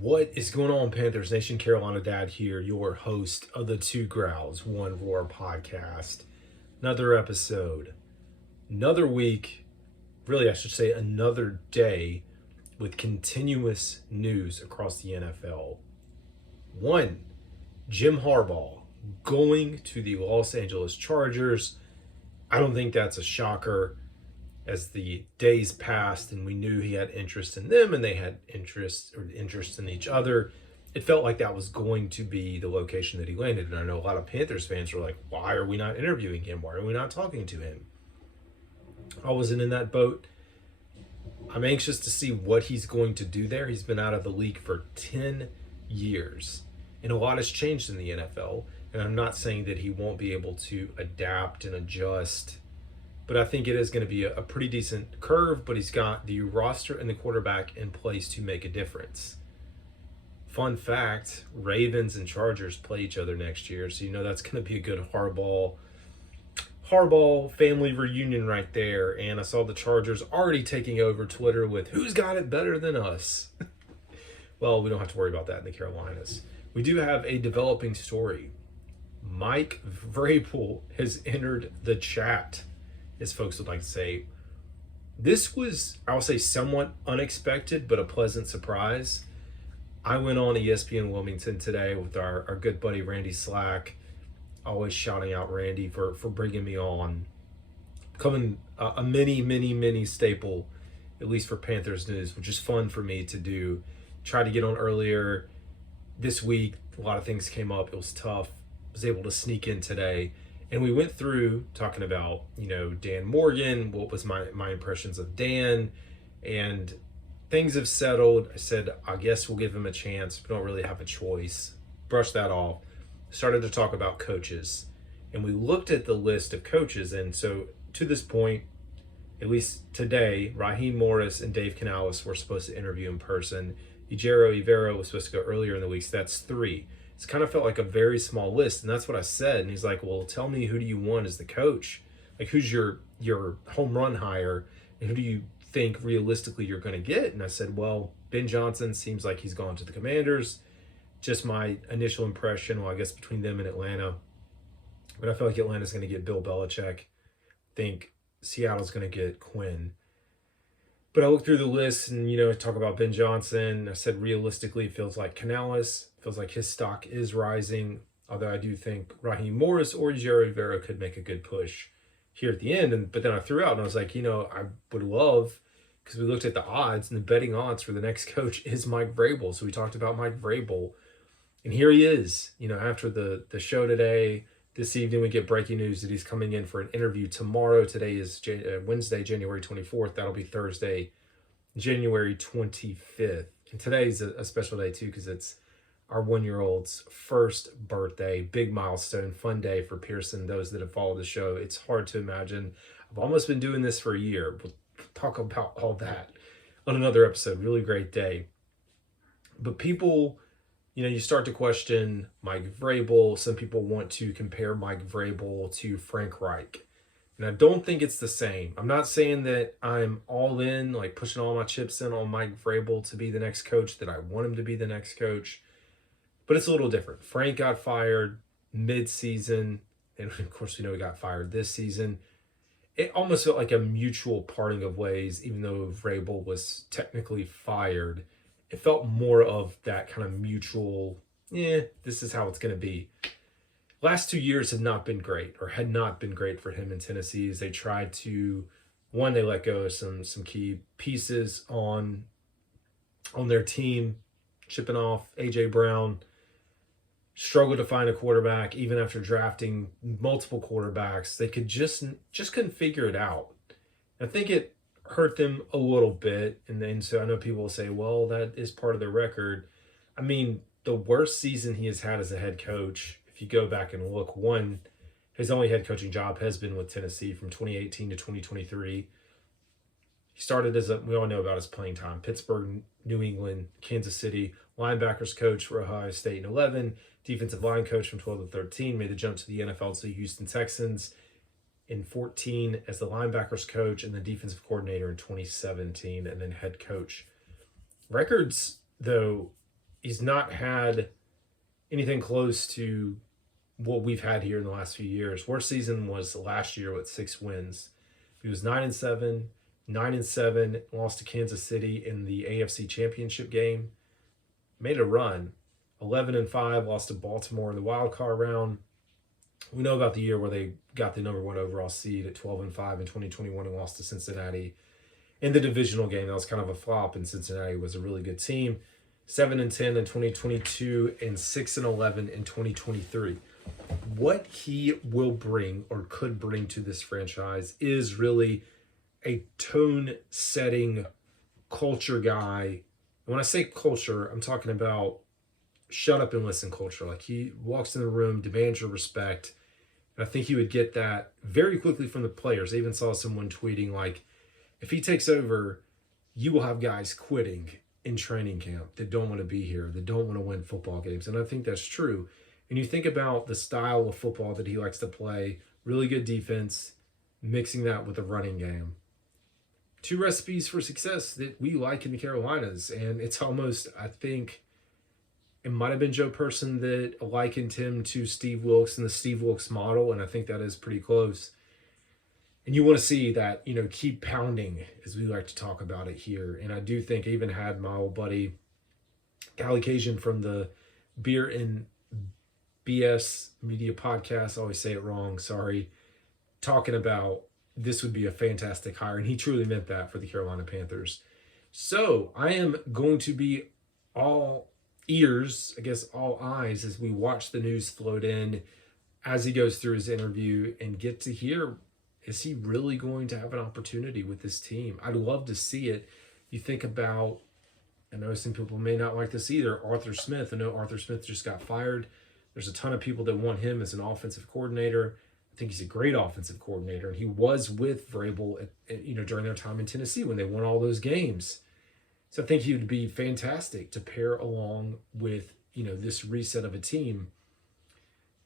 What is going on, Panthers Nation? Carolina Dad here, your host of the Two Growls, One Roar podcast. Another episode, another week, really, I should say, another day with continuous news across the NFL. One, Jim Harbaugh going to the Los Angeles Chargers. I don't think that's a shocker. As the days passed and we knew he had interest in them and they had interest in each other, it felt like that was going to be the location that he landed. And I know a lot of Panthers fans were like, why are we not interviewing him? Why are we not talking to him? I wasn't in that boat. I'm anxious to see what he's going to do there. He's been out of the league for 10 years and a lot has changed in the NFL. And I'm not saying that he won't be able to adapt and adjust, but I think it is going to be a pretty decent curve, but he's got the roster and the quarterback in place to make a difference. Fun fact, Ravens and Chargers play each other next year, so you know that's going to be a good Harbaugh family reunion right there. And I saw the Chargers already taking over Twitter with, who's got it better than us? Well, we don't have to worry about that in the Carolinas. We do have a developing story. Mike Vrabel has entered the chat, as folks would like to say. This was, I'll say, somewhat unexpected, but a pleasant surprise. I went on ESPN Wilmington today with our good buddy Randy Slack, always shouting out Randy for bringing me on, becoming a mini staple, at least for Panthers news, which is fun for me to do. Tried to get on earlier this week. A lot of things came up. It was tough. Was able to sneak in today. And we went through talking about, Dan Morgan, what was my impressions of Dan, and things have settled. I said, I guess we'll give him a chance. We don't really have a choice. Brush that off. Started to talk about coaches. And we looked at the list of coaches. And so to this point, at least today, Raheem Morris and Dave Canales were supposed to interview in person. Ejiro Evero was supposed to go earlier in the week. So that's 3. It's kind of felt like a very small list, and that's what I said. And he's like, well, tell me, who do you want as the coach? Like, who's your home run hire, and who do you think realistically you're going to get? And I said, well, Ben Johnson seems like he's gone to the Commanders. Just my initial impression, well, I guess between them and Atlanta. But I feel like Atlanta's going to get Bill Belichick. I think Seattle's going to get Quinn. But I looked through the list and, talk about Ben Johnson. I said, realistically, it feels like Canales. Feels like his stock is rising. Although I do think Raheem Morris or Ejiro Evero could make a good push here at the end. But then I threw out and I was like, I would love, because we looked at the odds, and the betting odds for the next coach is Mike Vrabel. So we talked about Mike Vrabel. And here he is, after the show today. This evening, we get breaking news that he's coming in for an interview tomorrow. Today is Wednesday, January 24th. That'll be Thursday, January 25th. And today's a special day, too, because it's our 1-year-old's first birthday. Big milestone, fun day for Pearson. Those that have followed the show, it's hard to imagine. I've almost been doing this for a year. We'll talk about all that on another episode. Really great day. But people, you start to question Mike Vrabel. Some people want to compare Mike Vrabel to Frank Reich. And I don't think it's the same. I'm not saying that I'm all in, like pushing all my chips in on Mike Vrabel to be the next coach, that I want him to be the next coach. But it's a little different. Frank got fired mid-season. And of course, we know he got fired this season. It almost felt like a mutual parting of ways, even though Vrabel was technically fired. It felt more of that kind of mutual, this is how it's going to be. Last 2 years had not been great for him in Tennessee, as they tried to, they let go of some key pieces on their team, chipping off A.J. Brown, struggled to find a quarterback. Even after drafting multiple quarterbacks, they could just couldn't figure it out. I think it hurt them a little bit. And then, so I know people will say, well, that is part of the record. I mean, the worst season he has had as a head coach, if you go back and look, his only head coaching job has been with Tennessee from 2018 to 2023. He started we all know about his playing time: Pittsburgh, New England, Kansas City, linebackers coach for Ohio State in 11, defensive line coach from 12 to 13, made the jump to the NFL to the Houston Texans in 14 as the linebackers coach, and the defensive coordinator in 2017, and then head coach. Records, though, He's not had anything close to what we've had here in the last few years. Worst season was last year with 6 wins. He was 9-7, 9-7, lost to Kansas City in the AFC Championship game. Made a run, 11-5, lost to Baltimore in the wild card round. We know about the year where they got the number 1 overall seed at 12-5 in 2021 and lost to Cincinnati in the divisional game. That was kind of a flop, and Cincinnati was a really good team. 7-10 in 2022 and 6-11 in 2023. What he will bring or could bring to this franchise is really a tone-setting culture guy. When I say culture, I'm talking about shut up and listen culture. Like, he walks in the room, demands your respect. And I think he would get that very quickly from the players. I even saw someone tweeting, like, if he takes over, you will have guys quitting in training camp that don't want to be here, that don't want to win football games. And I think that's true. And you think about the style of football that he likes to play, really good defense, mixing that with a running game. 2 recipes for success that we like in the Carolinas. And it's almost, I think, it might have been Joe Person that likened him to Steve Wilkes and the Steve Wilkes model. And I think that is pretty close. And you want to see that, keep pounding, as we like to talk about it here. And I do think I even had my old buddy, Callie Cajun from the Beer and BS Media Podcast, I always say it wrong, sorry, talking about this would be a fantastic hire. And he truly meant that for the Carolina Panthers. So I am going to be all ears, I guess all eyes, as we watch the news float in as he goes through his interview and get to hear, is he really going to have an opportunity with this team? I'd love to see it. You think about, I know some people may not like this either, Arthur Smith. I know Arthur Smith just got fired. There's a ton of people that want him as an offensive coordinator. I think he's a great offensive coordinator. And he was with Vrabel during their time in Tennessee when they won all those games. So I think he would be fantastic to pair along with, this reset of a team.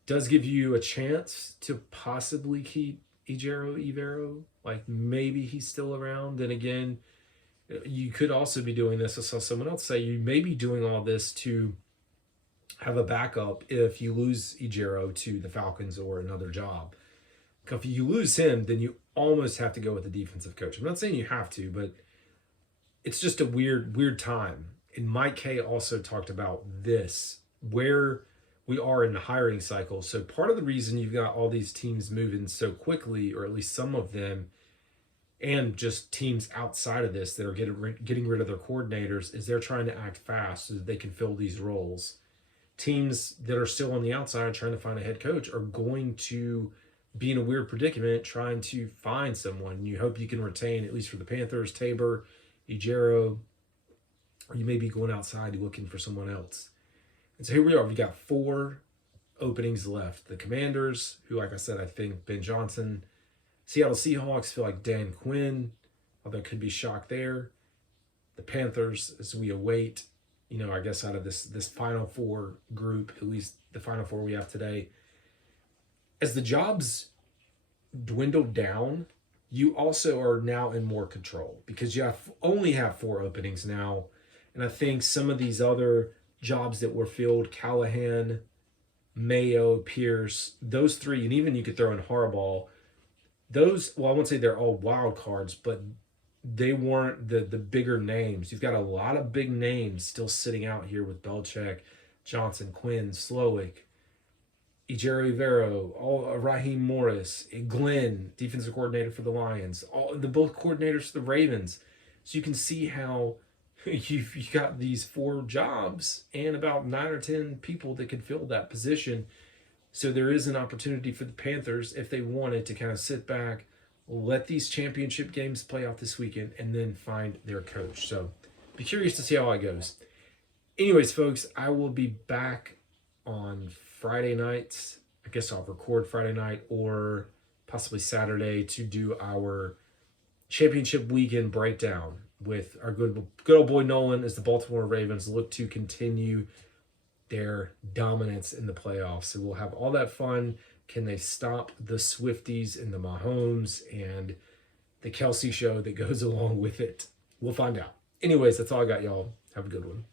Does give you a chance to possibly keep Evero, like maybe he's still around. Then again, you could also be doing this. I saw someone else say you may be doing all this to have a backup if you lose Ejiro to the Falcons or another job. If you lose him, then you almost have to go with the defensive coach. I'm not saying you have to, but it's just a weird time. And Mike Kay also talked about this, where we are in the hiring cycle. So part of the reason you've got all these teams moving so quickly, or at least some of them, and just teams outside of this that are getting rid of their coordinators, is they're trying to act fast so that they can fill these roles. Teams that are still on the outside trying to find a head coach are going to be in a weird predicament trying to find someone. You hope you can retain, at least for the Panthers, Tabor, Ejiro, or you may be going outside looking for someone else. And so here we are. We got 4 openings left. The Commanders, who, like I said, I think Ben Johnson. Seattle Seahawks feel like Dan Quinn, although it could be shock there. The Panthers, as we await, I guess out of this Final 4 group, at least the Final 4 we have today, as the jobs dwindle down, you also are now in more control because you only have 4 openings now. And I think some of these other jobs that were filled, Callahan, Mayo, Pierce, those 3, and even you could throw in Harbaugh, those, well, I won't say they're all wild cards, but they weren't the bigger names. You've got a lot of big names still sitting out here with Belichick, Johnson, Quinn, Slowick, Ejiro Evero, Raheem Morris, Glenn, defensive coordinator for the Lions, both coordinators for the Ravens. So you can see how you've got these 4 jobs and about 9 or 10 people that could fill that position. So there is an opportunity for the Panthers, if they wanted, to kind of sit back, let these championship games play out this weekend, and then find their coach. So be curious to see how it goes. Anyways, folks, I will be back on Friday nights. I guess I'll record Friday night or possibly Saturday to do our championship weekend breakdown with our good old boy Nolan as the Baltimore Ravens look to continue their dominance in the playoffs. So we'll have all that fun. Can they stop the Swifties and the Mahomes and the Kelsey show that goes along with it? We'll find out. Anyways, that's all I got, y'all. Have a good one.